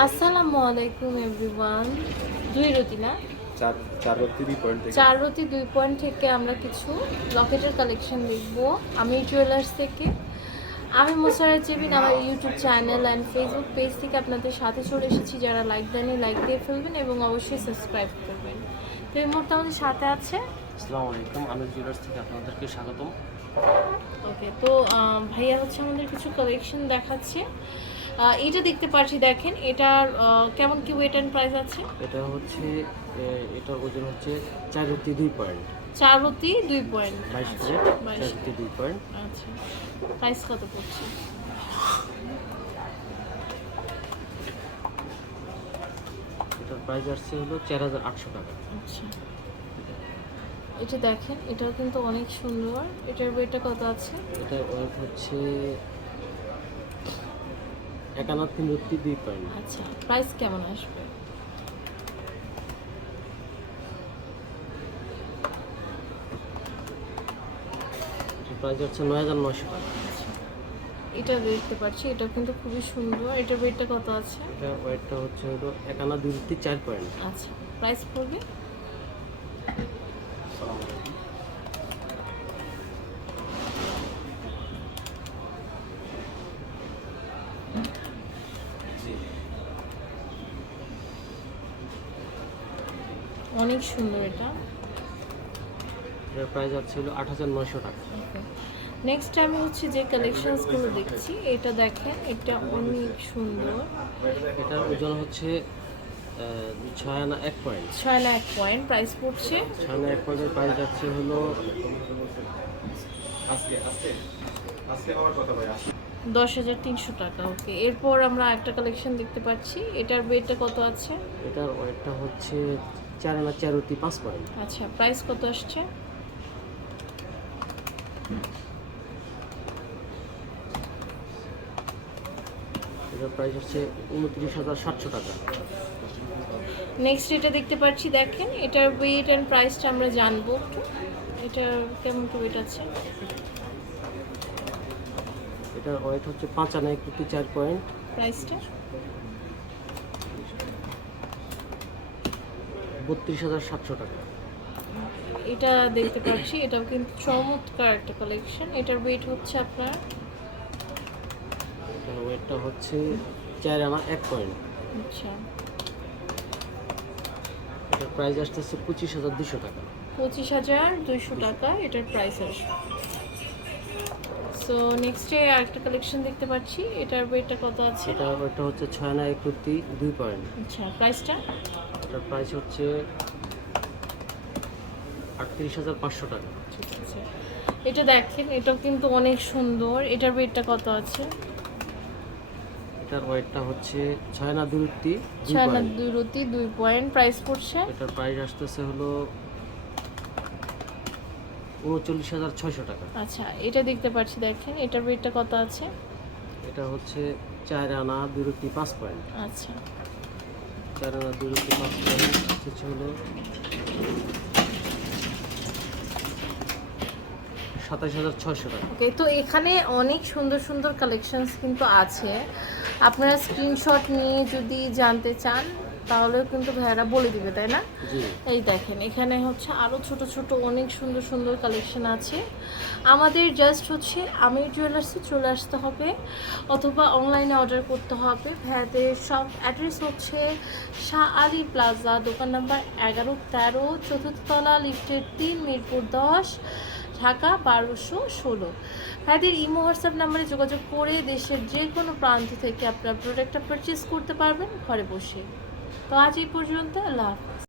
আসসালামু আলাইকুম এভরিওয়ান। দুই রতি না চার 4 রতি 2 পয়েন্ট থেকে আমরা কিছু লকেটের কালেকশন দেখব আমি জুয়েলার্স থেকে। আমি মোসারা জেবিন, আমার YouTube channel and Facebook page থেকে আপনাদের সাথে চলে এসেছি। যারা লাইক দেননি লাইক দিয়ে ফেলবেন এবং অবশ্যই সাবস্ক্রাইব করবেন। তো এই মুহূর্তে আমাদের সাথে আছে। আসসালামু আলাইকুম, আমি জুয়েলার্স থেকে আপনাদেরকে স্বাগতম। ওকে, তো ভাইয়া হচ্ছে আমাদের কিছু কালেকশন দেখাচ্ছে। এটা দেখতে পাচ্ছি, দেখেন এটার কেমন কি ওয়েট অ্যান্ড প্রাইস আছে। এটা হচ্ছে এটার ওজন হচ্ছে 4/2 পয়েন্ট, 4/2 পয়েন্ট, 22 আচ্ছা ক্যারেট, 22। 4/2 পয়েন্ট। আচ্ছা, প্রাইস কত পড়ছে? এটার প্রাইস আসছে হলো 4,800 টাকা। আচ্ছা, এটা দেখেন, এটাও কিন্তু অনেক সুন্দর। এটার ওয়েটটা কত আছে? এটার ওয়েট হচ্ছে 51/3 পয়েন্ট। আচ্ছা, প্রাইস কেমন আসবে? এটার প্রাইস হচ্ছে 9,900 টাকা। আচ্ছা, এটা দেখতে পাচ্ছি, এটা কিন্তু খুবই সুন্দর। এটার ওয়েটটা কত আছে? এটার ওয়েটটা হচ্ছে হলো 51/4 পয়েন্ট। আচ্ছা, প্রাইস পড়বে? অনেক সুন্দর এটা। এটার প্রাইস হচ্ছে হলো 8,900 টাকা। নেক্সট আমি হচ্ছে যে কালেকশনসগুলো দেখছি, এটা দেখেন, এটা অনেক সুন্দর। এটার ওজন হচ্ছে 6 আনা 1 পয়েন্ট। 6 না 1 পয়েন্ট, প্রাইস পড়ছে 6 আনা 1 পয়েন্টের প্রাইস যাচ্ছে হলো 10,300 টাকা। ওকে, এরপর আমরা একটা কালেকশন দেখতে পাচ্ছি। এটার ওয়েটটা কত আছে? এটার ওয়েটটা হচ্ছে 4 আনা 4/5 পয়েন্ট। আচ্ছা, প্রাইস কত আসছে? এটার প্রাইস হচ্ছে 29,700 টাকা। নেক্সট এটা দেখতে পাচ্ছি, দেখেন, এটার ওয়েট অ্যান্ড প্রাইসটা আমরা জানবো একটু। এটা কেমন কি ওয়েট আছে? এটার ওয়েট হচ্ছে 5 আনা 4 পয়েন্ট। প্রাইসটা? 32,700 টাকা। এটা দেখতে পাচ্ছি, এটাও কিন্তু চমৎকার একটা কালেকশন। এটার ওয়েট হচ্ছে আপনার, এটার ওয়েটটা হচ্ছে 4 আনা 1 পয়েন্ট। আচ্ছা, এটার প্রাইস আসতেছে 25,200 টাকা। 25,200 টাকা এটার প্রাইস আসবে। সো নেক্সটে আরেকটা কালেকশন দেখতে পাচ্ছি। এটার ওয়েটটা কত আছে? এটার ওয়েটটা হচ্ছে 6 আনা 2 পয়েন্ট। আচ্ছা, প্রাইসটা? এটার প্রাইস হচ্ছে 38,500 টাকা। ঠিক আছে, এটা দেখেন, এটাও কিন্তু অনেক সুন্দর। এটার ওয়েটটা কত আছে? এটার ওয়েটটা হচ্ছে 6 আনা 2 6 না পয়েন্ট। 2 প্রাইস পড়ছে এটার প্রাইস আসতেছে হলো 39,600 টাকা। আচ্ছা, এটা দেখতে পাচ্ছি, দেখেন, এটার ওয়েটটা কত আছে? এটা হচ্ছে 4 আনা 2/5 পয়েন্ট। আচ্ছা, 4 আনা 2/5 পয়েন্ট হচ্ছে হলো 27,600 টাকা। ওকে, তো এখানে অনেক সুন্দর সুন্দর কালেকশনস কিন্তু আছে। আপনারা স্ক্রিনশট নিয়ে যদি জানতে চান তাহলেও কিন্তু ভাইয়ারা বলে দিবে, তাই না? জি, এই দেখেন, এখানে হচ্ছে আরও ছোট ছোট অনেক সুন্দর সুন্দর কালেকশন আছে। আমাদের জাস্ট হচ্ছে আমির জুয়েলার্সে চলে আসতে হবে অথবা অনলাইনে অর্ডার করতে হবে। ভাইয়াদের সব অ্যাড্রেস হচ্ছে শাহ আলী প্লাজা, দোকান নাম্বার 11-13, চতুর্থ তলা, লিফটের 3, মিরপুর 10, ঢাকা 1216। ভাইয়াদের ইমো হোয়াটসঅ্যাপ নাম্বারে যোগাযোগ করে দেশের যে কোনো প্রান্ত থেকে আপনার প্রোডাক্টটা পারচেস করতে পারবেন ঘরে বসে। তো আজ এই পর্যন্ত, আল্লাহ হাফেজ।